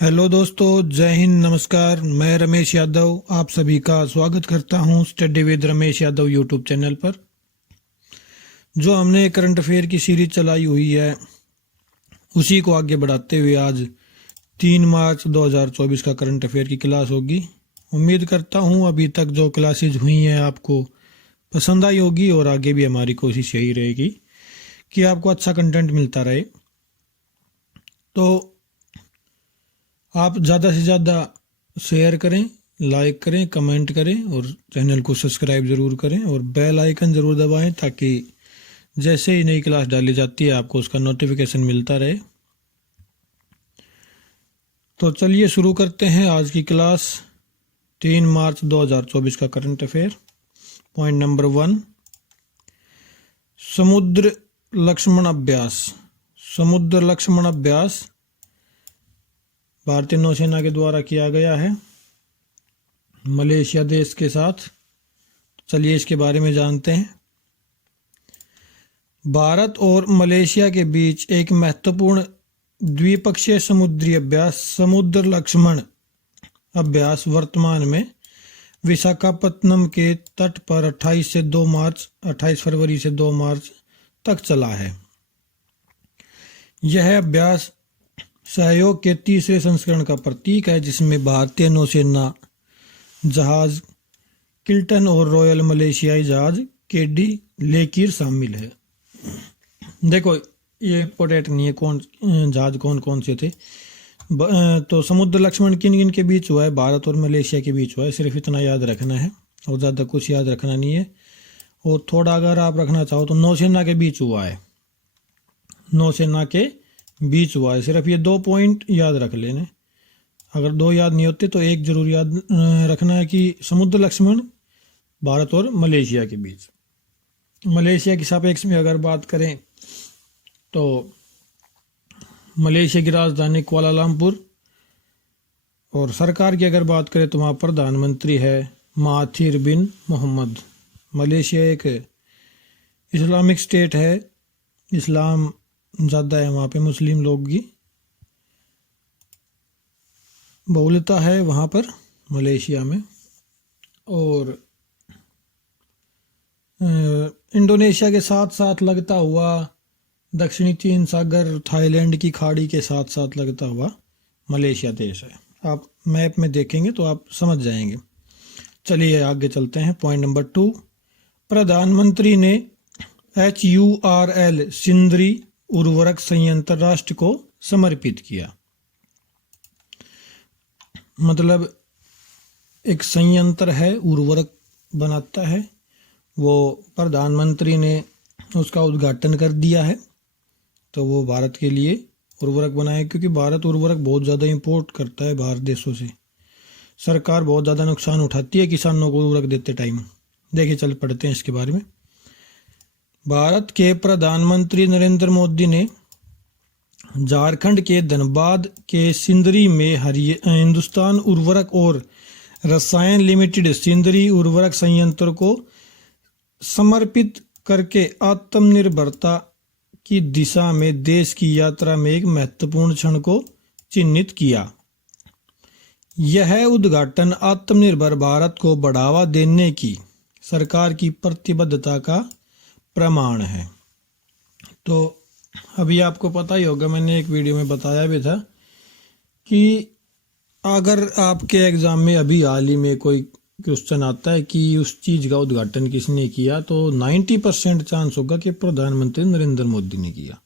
Hello दोस्तों, जय हिंद, नमस्कार। मैं रमेश यादव आप सभी का स्वागत करता हूं study with Ramesh Yadav YouTube channel पर। जो हमने करंट अफेयर की सीरीज चलाई हुई है उसी को आगे बढ़ाते हुए आज 3 मार्च 2024 का करंट अफेयर की क्लास होगी। उम्मीद करता हूं अभी तक जो क्लासेज हुई हैं आपको पसंद आई होगी और आगे भी हमारी कोशिश यही रहेगी कि आपको अच्छा कंटेंट मिलता रहे। तो आप ज़्यादा से ज़्यादा शेयर करें, लाइक करें, कमेंट करें और चैनल को सब्सक्राइब ज़रूर करें और बेल आइकन ज़रूर दबाएं ताकि जैसे ही नई क्लास डाली जाती है आपको उसका नोटिफिकेशन मिलता रहे। तो चलिए शुरू करते हैं आज की क्लास। 3 मार्च 2024 का करंट अफेयर। पॉइंट नंबर 1, समुद्र लक्ष्मण अभ्यास। समुद्र लक्ष्मण अभ्यास भारतीय नौसेना के द्वारा किया गया है मलेशिया देश के साथ। चलिए इसके बारे में जानते हैं। भारत और मलेशिया के बीच एक महत्वपूर्ण द्विपक्षीय समुद्री अभ्यास समुद्र लक्ष्मण अभ्यास वर्तमान में विशाखापत्तनम के तट पर 28 फरवरी से 2 मार्च तक चला है। यह अभ्यास सहयोग के तीसरे संस्करण का प्रतीक है जिसमें भारतीय नौसेना जहाज किल्टन और रॉयल मलेशियाई जहाज केडी लेकिर शामिल है। देखो ये इम्पोर्टेंट नहीं है कौन जहाज कौन से थे। तो समुद्र लक्ष्मण किन किन के बीच हुआ है? भारत और मलेशिया के बीच हुआ है। सिर्फ इतना याद रखना है और ज़्यादा कुछ याद रखना नहीं है। और थोड़ा अगर आप रखना चाहो तो नौसेना के बीच हुआ है। नौसेना के बीच हुआ है। सिर्फ ये 2 पॉइंट याद रख लेने। अगर 2 याद नहीं होते तो एक जरूर याद रखना है कि समुद्र लक्ष्मण भारत और मलेशिया के बीच। मलेशिया की सापेक्ष में अगर बात करें तो मलेशिया की राजधानी कुआलालंपुर और सरकार की अगर बात करें तो वहाँ प्रधानमंत्री है महाथिर बिन मोहम्मद। मलेशिया एक इस्लामिक स्टेट है, इस्लाम ज़्यादा है वहाँ पे, मुस्लिम लोग की बहुलता है वहाँ पर मलेशिया में। और इंडोनेशिया के साथ साथ लगता हुआ दक्षिणी चीन सागर, थाईलैंड की खाड़ी के साथ साथ लगता हुआ मलेशिया देश है। आप मैप में देखेंगे तो आप समझ जाएंगे। चलिए आगे चलते हैं। पॉइंट नंबर 2, प्रधानमंत्री ने HURL सिंदरी उर्वरक संयंत्र राष्ट्र को समर्पित किया। मतलब एक संयंत्र है, उर्वरक बनाता है, वो प्रधानमंत्री ने उसका उद्घाटन कर दिया है। तो वो भारत के लिए उर्वरक बनाए क्योंकि भारत उर्वरक बहुत ज़्यादा इंपोर्ट करता है बाहर देशों से। सरकार बहुत ज़्यादा नुकसान उठाती है किसानों को उर्वरक देते टाइम। देखिए चल पढ़ते हैं इसके बारे में। भारत के प्रधानमंत्री नरेंद्र मोदी ने झारखंड के धनबाद के सिंदरी में हिंदुस्तान उर्वरक और रसायन लिमिटेड सिंदरी उर्वरक संयंत्र को समर्पित करके आत्मनिर्भरता की दिशा में देश की यात्रा में एक महत्वपूर्ण क्षण को चिन्हित किया। यह उद्घाटन आत्मनिर्भर भारत को बढ़ावा देने की सरकार की प्रतिबद्धता का प्रमाण है। तो अभी आपको पता ही होगा, मैंने एक वीडियो में बताया भी था कि अगर आपके एग्ज़ाम में अभी हाल ही में कोई क्वेश्चन आता है कि उस चीज़ का उद्घाटन किसने किया तो 90% चांस होगा कि प्रधानमंत्री नरेंद्र मोदी ने किया।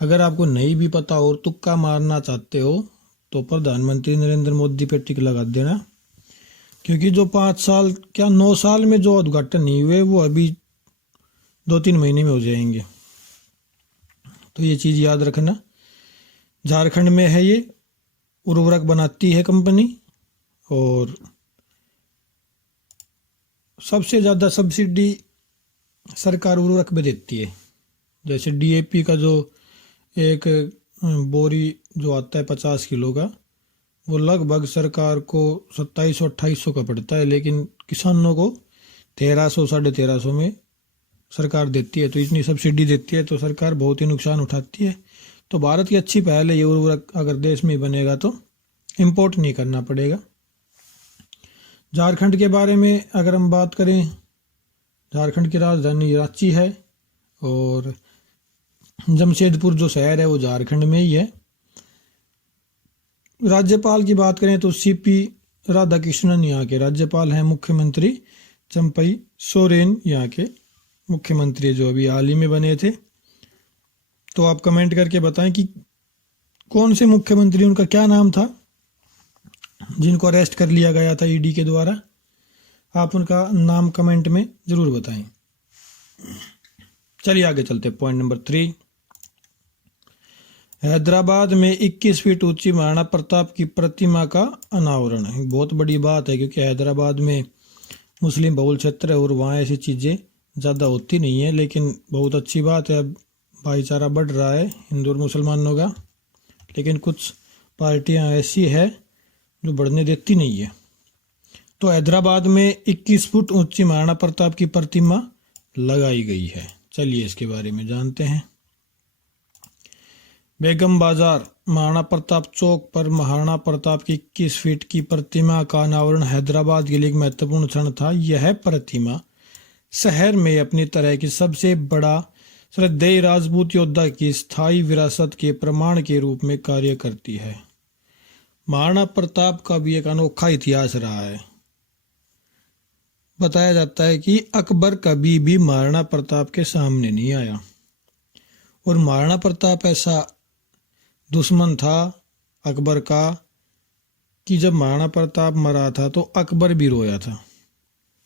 अगर आपको नहीं भी पता और तुक्का मारना चाहते हो तो प्रधानमंत्री नरेंद्र मोदी पे टिक लगा देना, क्योंकि जो 5 साल क्या 9 साल में जो उद्घाटन नहीं हुए वो अभी 2-3 महीने में हो जाएंगे। तो ये चीज़ याद रखना। झारखंड में है ये, उर्वरक बनाती है कंपनी और सबसे ज़्यादा सब्सिडी सरकार उर्वरक में देती है। जैसे DAP का जो एक बोरी जो आता है 50 किलो का, वो लगभग सरकार को 2700-2800 का पड़ता है, लेकिन किसानों को 1300-1350 में सरकार देती है। तो इतनी सब्सिडी देती है तो सरकार बहुत ही नुकसान उठाती है। तो भारत की अच्छी पहल है ये उर्वरक अगर देश में बनेगा तो इंपोर्ट नहीं करना पड़ेगा। झारखंड के बारे में अगर हम बात करें, झारखंड की राजधानी रांची है और जमशेदपुर जो शहर है वो झारखंड में ही है। राज्यपाल की बात करें तो सीपी राधाकृष्णन यहाँ के राज्यपाल हैं। मुख्यमंत्री चंपई सोरेन यहाँ के मुख्यमंत्री जो अभी हाल ही में बने थे। तो आप कमेंट करके बताएं कि कौन से मुख्यमंत्री, उनका क्या नाम था जिनको अरेस्ट कर लिया गया था ईडी के द्वारा। आप उनका नाम कमेंट में जरूर बताएं। चलिए आगे चलते। पॉइंट नंबर 3, हैदराबाद में 21 फीट ऊंची महाराणा प्रताप की प्रतिमा का अनावरण। बहुत बड़ी बात है क्योंकि हैदराबाद में मुस्लिम बहुल क्षेत्र है और वहाँ ऐसी चीज़ें ज़्यादा होती नहीं है, लेकिन बहुत अच्छी बात है। अब भाईचारा बढ़ रहा है हिंदू और मुसलमानों का, लेकिन कुछ पार्टियां ऐसी है जो बढ़ने देती नहीं है। तो हैदराबाद में 21 फुट ऊंची महाराणा प्रताप की प्रतिमा लगाई गई है। चलिए इसके बारे में जानते हैं। बेगम बाजार महाराणा प्रताप चौक पर महाराणा प्रताप की 21 फीट की प्रतिमा का अनावरण हैदराबाद के लिए एक महत्वपूर्ण क्षण था। यह प्रतिमा शहर में अपनी तरह की सबसे बड़ा श्रद्धेय राजपूत योद्धा की स्थायी विरासत के प्रमाण के रूप में कार्य करती है। महाराणा प्रताप का भी एक अनोखा इतिहास रहा है। बताया जाता है कि अकबर कभी भी महाराणा प्रताप के सामने नहीं आया और महाराणा प्रताप ऐसा दुश्मन था अकबर का कि जब महाराणा प्रताप मरा था तो अकबर भी रोया था,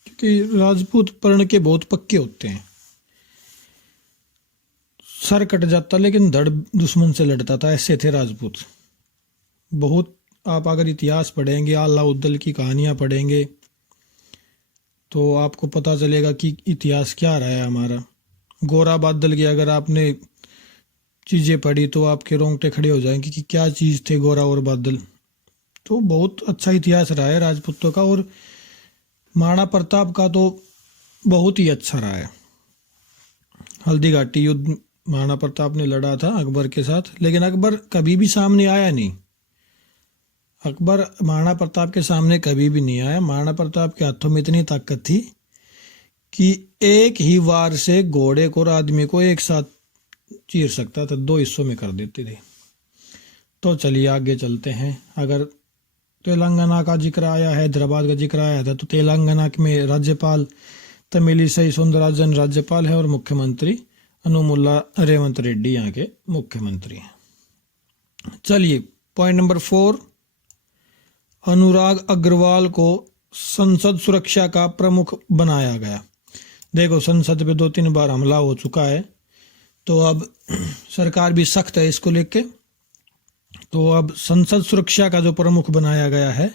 क्योंकि राजपूत पर्ण के बहुत पक्के होते हैं। सर कट जाता लेकिन धड़ दुश्मन से लड़ता था, ऐसे थे राजपूत। बहुत आप अगर इतिहास पढ़ेंगे, अलाउद्दीन की कहानियाँ पढ़ेंगे तो आपको पता चलेगा कि इतिहास क्या रहा है हमारा। गोरा बादल की अगर आपने चीज़ें पढ़ी तो आपके रोंगटे खड़े हो जाएंगे कि क्या चीज़ थे गोरा और बादल। तो बहुत अच्छा इतिहास रहा है राजपूतों का, और महाराणा प्रताप का तो बहुत ही अच्छा रहा है। हल्दी घाटी युद्ध महाराणा प्रताप ने लड़ा था अकबर के साथ, लेकिन अकबर कभी भी सामने आया नहीं। अकबर महाराणा प्रताप के सामने कभी भी नहीं आया। महाराणा प्रताप के हाथों में इतनी ताकत थी कि एक ही वार से घोड़े को और आदमी को एक साथ चीर सकता था, 2 हिस्सों में कर देते थे। तो चलिए आगे चलते हैं। अगर तेलंगाना का जिक्र आया है, हैदराबाद का जिक्र आया था, तो तेलंगाना में राज्यपाल तमिलिसाई सौंदरराजन राज्यपाल है और मुख्यमंत्री अनुमुल्ला रेवंत रेड्डी यहाँ के मुख्यमंत्री हैं। चलिए पॉइंट नंबर 4, अनुराग अग्रवाल को संसद सुरक्षा का प्रमुख बनाया गया। देखो संसद पे 2-3 बार हमला हो चुका है, तो अब सरकार भी सख्त है इसको लेके। तो अब संसद सुरक्षा का जो प्रमुख बनाया गया है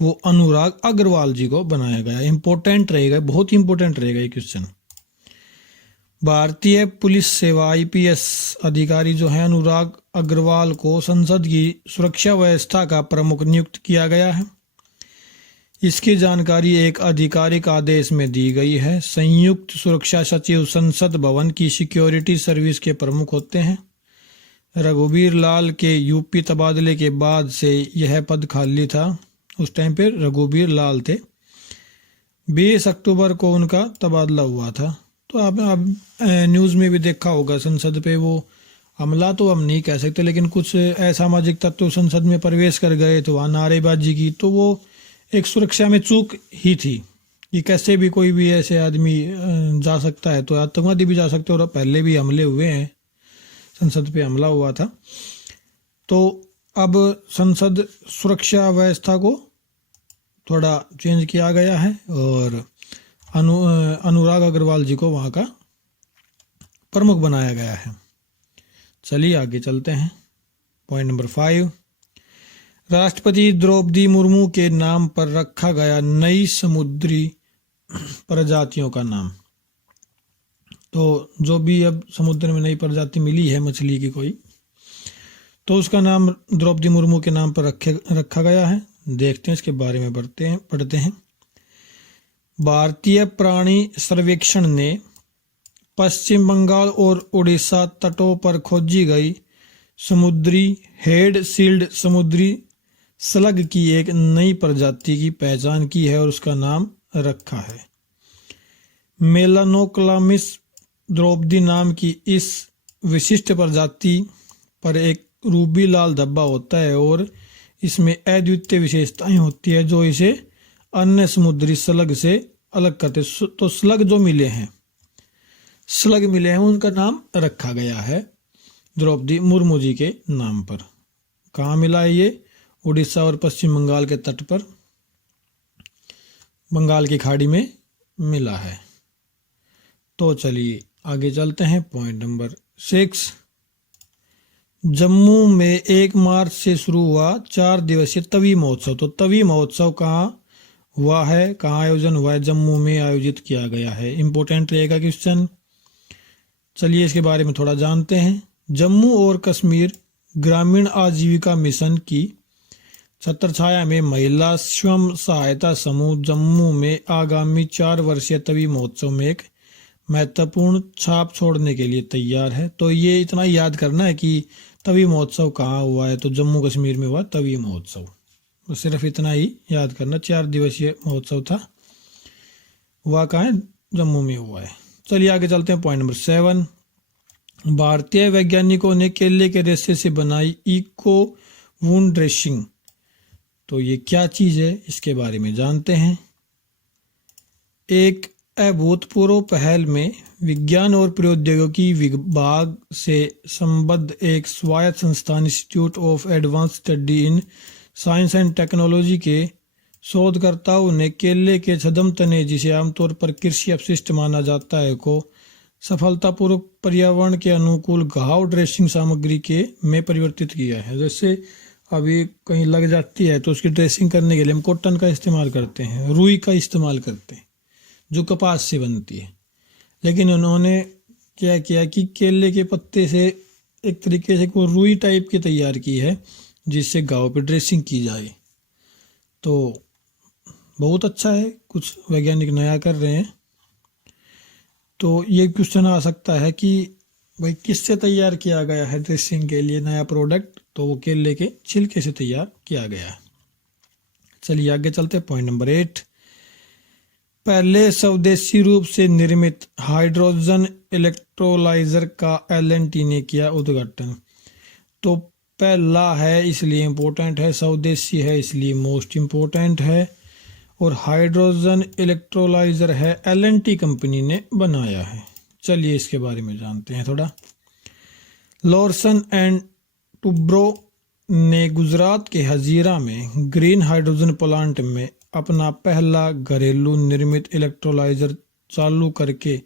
वो अनुराग अग्रवाल जी को बनाया गया। इंपॉर्टेंट रहेगा, बहुत इंपॉर्टेंट रहेगा ये क्वेश्चन। भारतीय पुलिस सेवा IPS अधिकारी जो है अनुराग अग्रवाल को संसद की सुरक्षा व्यवस्था का प्रमुख नियुक्त किया गया है। इसकी जानकारी एक आधिकारिक आदेश में दी गई है। संयुक्त सुरक्षा सचिव संसद भवन की सिक्योरिटी सर्विस के प्रमुख होते हैं। रघुवीर लाल के यूपी तबादले के बाद से यह पद खाली था। उस टाइम पे रघुवीर लाल थे। 20 अक्टूबर को उनका तबादला हुआ था। तो आप न्यूज़ में भी देखा होगा, संसद पे वो हमला तो हम नहीं कह सकते, लेकिन कुछ असामाजिक तत्व संसद में प्रवेश कर गए थे, वहाँ नारेबाजी की। तो वो एक सुरक्षा में चूक ही थी कि कैसे भी कोई भी ऐसे आदमी जा सकता है, तो आतंकवादी भी जा सकते हैं। और पहले भी हमले हुए हैं, संसद पे हमला हुआ था। तो अब संसद सुरक्षा व्यवस्था को थोड़ा चेंज किया गया है और अनुराग अग्रवाल जी को वहाँ का प्रमुख बनाया गया है। चलिए आगे चलते हैं। पॉइंट नंबर 5, राष्ट्रपति द्रौपदी मुर्मू के नाम पर रखा गया नई समुद्री प्रजातियों का नाम। तो जो भी अब समुद्र में नई प्रजाति मिली है मछली की कोई, तो उसका नाम द्रौपदी मुर्मू के नाम पर रखा गया है। देखते हैं इसके बारे में पढ़ते हैं। भारतीय प्राणी सर्वेक्षण ने पश्चिम बंगाल और उड़ीसा तटों पर खोजी गई समुद्री हेड सील्ड समुद्री स्लग की एक नई प्रजाति की पहचान की है और उसका नाम रखा है। मेलानोक्लामिस द्रौपदी नाम की इस विशिष्ट प्रजाति पर एक रूबी लाल धब्बा होता है और इसमें अद्वितीय विशेषताएं होती है जो इसे अन्य समुद्री स्लग से अलग करते। तो स्लग जो मिले हैं उनका नाम रखा गया है द्रौपदी मुर्मू जी के नाम पर। कहाँ मिला है ये? उड़ीसा और पश्चिम बंगाल के तट पर, बंगाल की खाड़ी में मिला है। तो चलिए आगे चलते हैं। पॉइंट नंबर 6, जम्मू में 1 मार्च से शुरू हुआ 4 दिवसीय तवी महोत्सव। तो तवी महोत्सव कहाँ हुआ है, कहाँ आयोजन हुआ है? जम्मू में आयोजित किया गया है। इंपॉर्टेंट रहेगा क्वेश्चन। चलिए इसके बारे में थोड़ा जानते हैं। जम्मू और कश्मीर ग्रामीण आजीविका मिशन की छत्रछाया में महिला स्वयं सहायता समूह जम्मू में आगामी 4 वर्षीय तवी महोत्सव में एक महत्वपूर्ण छाप छोड़ने के लिए तैयार है। तो ये इतना याद करना है कि तवी महोत्सव कहाँ हुआ है, तो जम्मू कश्मीर में हुआ तवी महोत्सव। तो सिर्फ इतना ही याद करना, 4 दिवसीय महोत्सव था, हुआ कहाँ है? जम्मू में हुआ है। चलिए आगे चलते हैं। पॉइंट नंबर 7, भारतीय वैज्ञानिकों ने केले के रेशे से बनाई इको वुंड ड्रेसिंग। तो ये क्या चीज़ है, इसके बारे में जानते हैं। एक अभूतपूर्व पहल में विज्ञान और प्रौद्योगिकी विभाग से संबद्ध एक स्वायत्त संस्थान institute of advance study in science and technology के शोधकर्ताओं ने केले के छद्म तने, जिसे आमतौर पर कृषि अपशिष्ट माना जाता है, को सफलतापूर्वक पर्यावरण के अनुकूल घाव ड्रेसिंग सामग्री के में परिवर्तित किया है। जैसे अभी कहीं लग जाती है तो उसकी ड्रेसिंग करने के लिए हम कॉटन का इस्तेमाल करते हैं, रुई का इस्तेमाल करते हैं जो कपास से बनती है। लेकिन उन्होंने क्या किया कि केले के पत्ते से एक तरीके से कोई रुई टाइप की तैयार की है जिससे घाव पे ड्रेसिंग की जाए। तो बहुत अच्छा है, कुछ वैज्ञानिक नया कर रहे हैं। तो ये क्वेश्चन आ सकता है कि भाई किससे तैयार किया गया है ड्रेसिंग के लिए नया प्रोडक्ट? तो वो केले के छिलके से तैयार किया गया है। चलिए आगे चलते हैं। पॉइंट नंबर 8, पहले स्वदेशी रूप से निर्मित हाइड्रोजन इलेक्ट्रोलाइजर का एल&टी ने किया उद्घाटन। तो पहला है इसलिए इम्पोर्टेंट है, स्वदेशी है इसलिए मोस्ट इम्पोर्टेंट है, और हाइड्रोजन इलेक्ट्रोलाइजर है एल&टी कंपनी ने बनाया है। चलिए इसके बारे में जानते हैं थोड़ा। लॉर्सन एंड टुब्रो ने गुजरात के हजीरा में ग्रीन हाइड्रोजन प्लांट में अपना पहला घरेलू निर्मित इलेक्ट्रोलाइजर चालू करके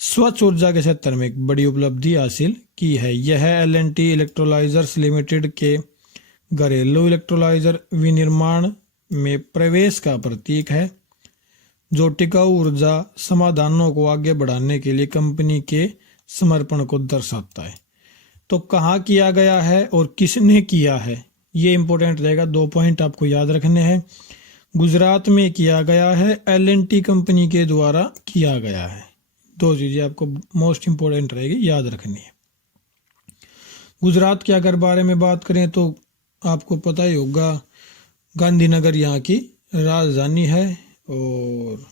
स्वच्छ ऊर्जा के क्षेत्र में एक बड़ी उपलब्धि हासिल की है। यह एल&टी इलेक्ट्रोलाइजर्स लिमिटेड के घरेलू इलेक्ट्रोलाइजर विनिर्माण में प्रवेश का प्रतीक है, जो टिकाऊ ऊर्जा समाधानों को आगे बढ़ाने के लिए कंपनी के समर्पण को दर्शाता है। तो कहाँ किया गया है और किसने किया है, ये इंपॉर्टेंट रहेगा। 2 पॉइंट आपको याद रखने हैं। गुजरात में किया गया है, एल&टी कंपनी के द्वारा किया गया है। 2 चीज़ें आपको मोस्ट इम्पोर्टेंट रहेगी, याद रखनी है। गुजरात के अगर बारे में बात करें तो आपको पता ही होगा, गांधीनगर यहाँ की राजधानी है, और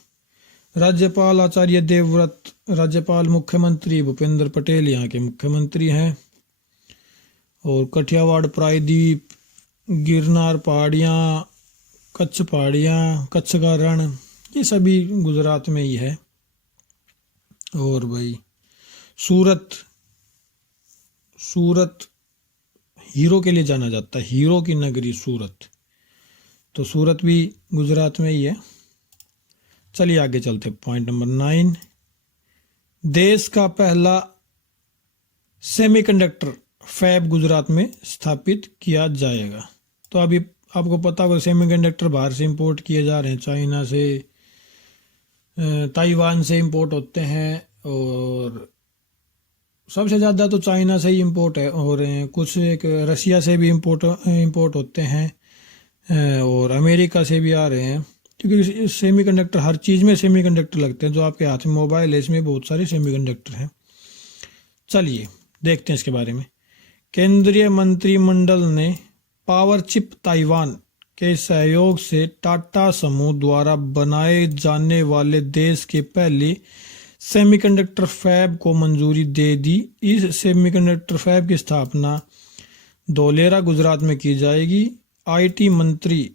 राज्यपाल आचार्य देवव्रत, राज्यपाल मुख्यमंत्री भूपेंद्र पटेल यहाँ के मुख्यमंत्री हैं, और कठियावाड़, प्रायद्वीप, गिरनार पहाड़ियाँ, कच्छ पहाड़ियाँ, कच्छ का रण, ये सभी गुजरात में ही है। और भाई सूरत हीरो के लिए जाना जाता है, हीरो की नगरी सूरत, तो सूरत भी गुजरात में ही है। चलिए आगे चलते। पॉइंट नंबर 9, देश का पहला सेमीकंडक्टर फैब गुजरात में स्थापित किया जाएगा। तो अभी आपको पता होगा सेमीकंडक्टर बाहर से इंपोर्ट किए जा रहे हैं, चाइना से, ताइवान से इंपोर्ट होते हैं, और सबसे ज़्यादा तो चाइना से ही इंपोर्ट हो रहे हैं। कुछ एक रसिया से भी इंपोर्ट होते हैं, और अमेरिका से भी आ रहे हैं, क्योंकि सेमीकंडक्टर, हर चीज़ में सेमीकंडक्टर लगते हैं। जो आपके हाथ में मोबाइल है इसमें बहुत सारे सेमीकंडक्टर हैं। चलिए देखते हैं इसके बारे में। केंद्रीय मंत्रिमंडल ने पावरचिप ताइवान के सहयोग से टाटा समूह द्वारा बनाए जाने वाले देश के पहले सेमीकंडक्टर फैब को मंजूरी दे दी। इस सेमीकंडक्टर फैब की स्थापना धोलेरा गुजरात में की जाएगी। आईटी मंत्री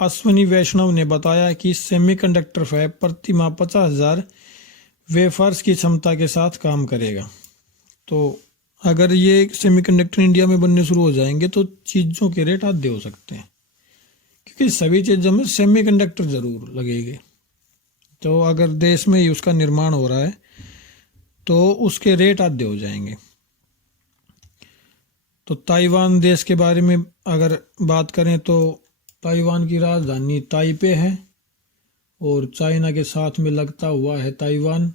अश्विनी वैष्णव ने बताया कि सेमीकंडक्टर फैब प्रति माह 50,000 वेफर्स की क्षमता के साथ काम करेगा। तो अगर ये सेमीकंडक्टर इंडिया में बनने शुरू हो जाएंगे तो चीज़ों के रेट आधे हो सकते हैं, क्योंकि सभी चीज़ों में सेमीकंडक्टर ज़रूर लगेंगे। तो अगर देश में ही उसका निर्माण हो रहा है तो उसके रेट आधे हो जाएंगे। तो ताइवान देश के बारे में अगर बात करें तो ताइवान की राजधानी ताइपे है और चाइना के साथ में लगता हुआ है ताइवान।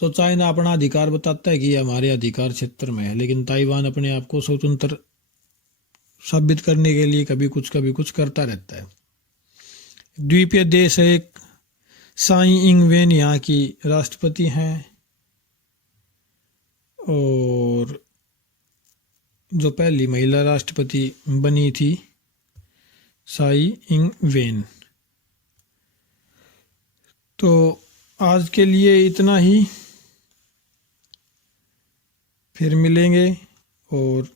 तो चाइना अपना अधिकार बताता है कि ये हमारे अधिकार क्षेत्र में है, लेकिन ताइवान अपने आप को स्वतंत्र साबित करने के लिए कभी कुछ करता रहता है। द्वीपीय देश है एक। साई इंग वेन यहाँ की राष्ट्रपति हैं और जो पहली महिला राष्ट्रपति बनी थी साई इंग वेन। तो आज के लिए इतना ही, फिर मिलेंगे। और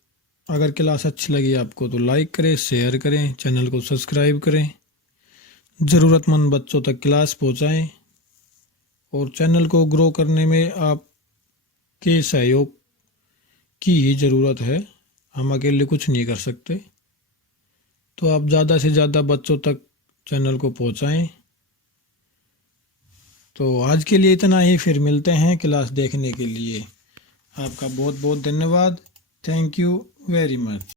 अगर क्लास अच्छी लगी आपको तो लाइक करें, शेयर करें, चैनल को सब्सक्राइब करें, ज़रूरतमंद बच्चों तक क्लास पहुंचाएं। और चैनल को ग्रो करने में आपके सहयोग की ही ज़रूरत है, हम अकेले कुछ नहीं कर सकते। तो आप ज़्यादा से ज़्यादा बच्चों तक चैनल को पहुंचाएं। तो आज के लिए इतना ही, फिर मिलते हैं। क्लास देखने के लिए आपका बहुत बहुत धन्यवाद। Thank you very much.